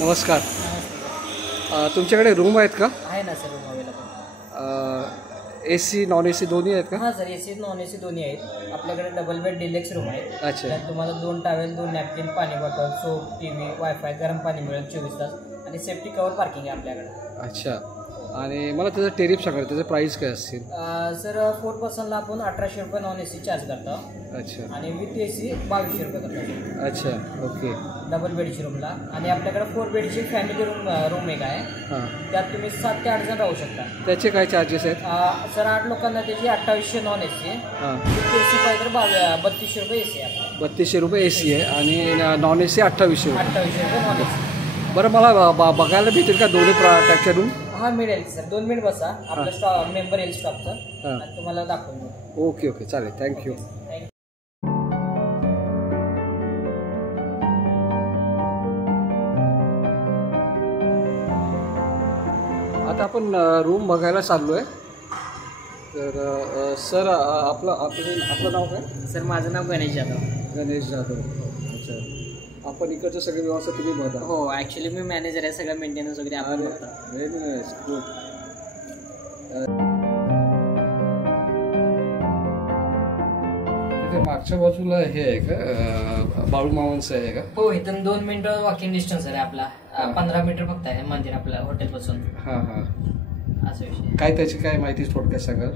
नमस्कार. तुमच्याकडे रूम आहेत का? आहे ना sir, room available. AC non AC दोन्ही आहेत का? हां सर, AC नॉन AC दोन्ही आहेत. आपल्याकडे डबल बेड डिलेक्स रूम आहे. अच्छा. त्यात तुम्हाला 2 टॉवेल, 2 नॅपकिन, पाणी बॉटल, सोप, TV, वायफाय, गरम पाणी मिळेल 24 तास आणि सेफ्टी कवर पार्किंग आहे आपल्याकडे. अच्छा. आणि मला त्याचं टेरिफ सांगा, त्याचं प्राईस काय असतील? सर 4 पर्सनला आपण 1800 रुपये नॉन AC चार्ज करतो. अच्छा. आणि विथ AC 2200 रुपये करतो. अच्छा. ओके. डबल बेडची रूमला. आणि आपल्याकडे 4 बेडची फॅमिली रूम एक आहे. हां. त्यात तुम्ही 7 ते 8 जण राहू शकता. त्याचे काय चार्जेस आहेत? सर 8 लोकांना त्याची 2800 नॉन AC. हां. AC पाहिजे तर 3200 रुपये AC आहे. 3200 रुपये AC आहे आणि नॉन AC 2800 रुपये. 2800 रुपये नॉन AC. बरं, मला बघायला भेटेल का दोन्ही टाईपच्या रूम? हां मिळेल सर. 2 मिनिट बसा. आपलं मेंबर येईल स्टॉकचं आणि तुम्हाला दाखवून देऊ. ओके ओके, चालेल. थँक्यू. आता आपण रूम बघायला चाललो आहे. तर सर आपलं नाव काय? सर माझं नाव गणेश जाधव. गणेश जाधव. अच्छा. आपण इकडचं सगळं व्यवस्था तुम्ही बघा? हो, ॲक्च्युली मी मॅनेजर आहे. सगळं मेंटेनन्स वगैरे आपण बघतो. Very nice. गुड. मागच्या बाजूला हे आहे का, बाळूमामांचं आहे का? हो, इथून 2 मिनिटं वॉकिंग डिस्टन्स आहे आपला. 15 मीटर फक्त आहे मंदिर आपल्या हॉटेलपासून. हां हां. असा विषय. काय त्याची काय माहिती थोडक्यात सांगाल?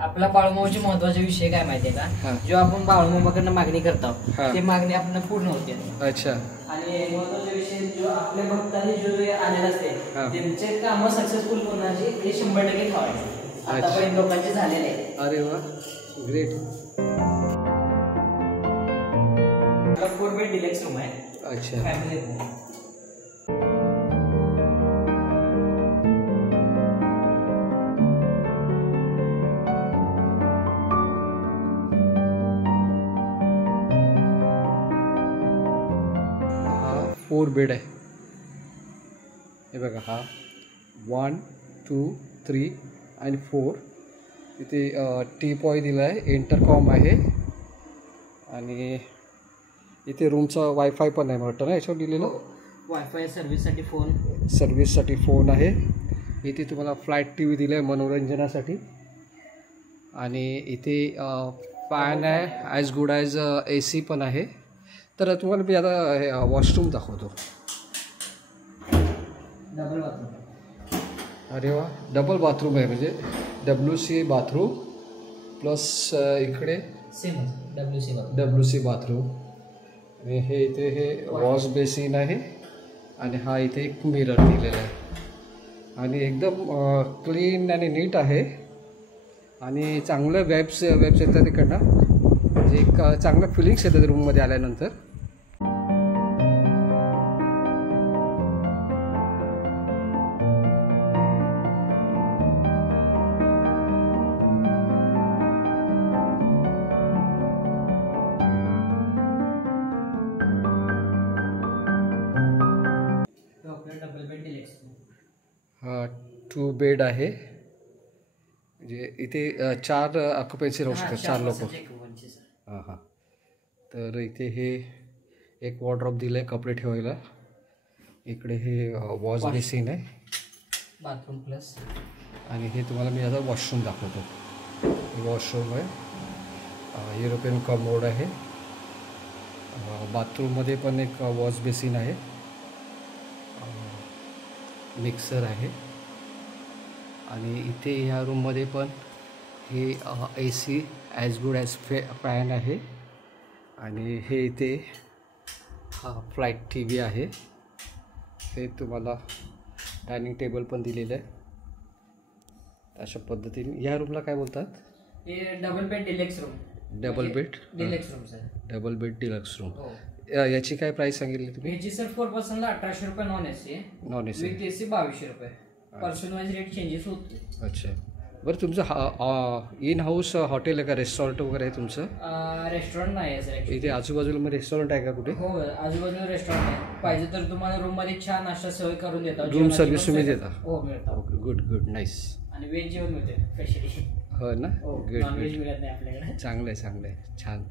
आपला बाळूमामाचे महत्वाचे विषय काय माहिती आहे का? जो आपण बाळूमामाकडनं मागणी करतो ते मागणी आपण पूर्ण होते. अच्छा. आणि महत्वाचा विषय, जो आपल्या भक्तांनी जो आलेला असते त्यांचे कामं सक्सेसफुल होण्याची हे 100% ठेवायचे. आतापर्यंत लोकांचे झालेले आहे. अरे वा, ग्रेट. 4 बेड डिलेक्स रूम आहे. अच्छा. Family room. हा 4 बेड आहे. हे बघा, हा 1 2 3 आणि 4. इथे टी पॉय दिला आहे, इंटरकॉम आहे आणि इथे रूमचा वायफाय पण आहे वाटतं ना याच्यावर दिलेलं? वायफाय, सर्व्हिससाठी फोन आहे. इथे तुम्हाला फ्लॅट TV दिलं आहे मनोरंजनासाठी. आणि इथे फॅन आहे, ॲज गुड ॲज AC पण आहे. तर तुम्हाला मी आता वॉशरूम दाखवतो. Double bathroom. अरे वा, डबल बाथरूम आहे, म्हणजे WC बाथरूम प्लस इकडे सेम WC बाथरूम. आणि हे इथे हे वॉश बेसिन आहे आणि हा इथे एक मिरर दिलेला आहे. आणि एकदम क्लीन आणि नीट आहे. आणि चांगलं वेब्स येतात तिकडनं, म्हणजे एक चांगलं फिलिंग्स येतात रूममध्ये आल्यानंतर. हा 2 बेड आहे, म्हणजे इथे 4 ऑक्युपन्सी राहू शकतात, 4 लोक. हां हां. तर इथे हे एक वॉर्डरोब दिलं आहे कपडे ठेवायला. इकडे हे वॉश बेसिन आहे, बाथरूम प्लस. आणि हे तुम्हाला मी आता वॉशरूम दाखवतो. हे वॉशरूम आहे, युरोपियन कमोड आहे. बाथरूममध्ये पण एक वॉश बेसिन आहे, मिक्सर आहे. आणि इथे ह्या रूममध्ये पण हे AC as good as fan आहे. आणि हे इथे हा फ्लॅट TV आहे. हे तुम्हाला डायनिंग टेबल पण दिलेलं आहे. अशा पद्धतीने ह्या रूमला काय बोलतात? हे double bed deluxe room. Double bed deluxe room sir. Double bed deluxe room. याची काय प्राईस सांगितली तुम्ही? याची सर 4 पर्सनला 1800 रुपये non AC. Non AC with AC 2200 रुपये. पर्सन वाईज रेट चेंजेस होते. अच्छा. बरं, तुमचं इन हाऊस हॉटेल आहे का, रेस्टॉरंट वगैरे आहे तुमचं? रेस्टॉरंट नाही आहे सर. इथे आजूबाजूला मग रेस्टॉरंट आहे का कुठे? हो, आजूबाजूला रेस्टॉरंट आहे. पाहिजे तर तुम्हाला रूममध्ये छान नाश्ता सेवा करून देतात. रूम सर्व्हिस तुम्ही देता? हो, मिळतं. Okay, good good, nice. आणि व्हेज जेवण मिळते स्पेशली. हो ना? नॉनव्हेज मिळत नाही आपल्याकडे. चांगलं आहे, चांगलं आहे, छान.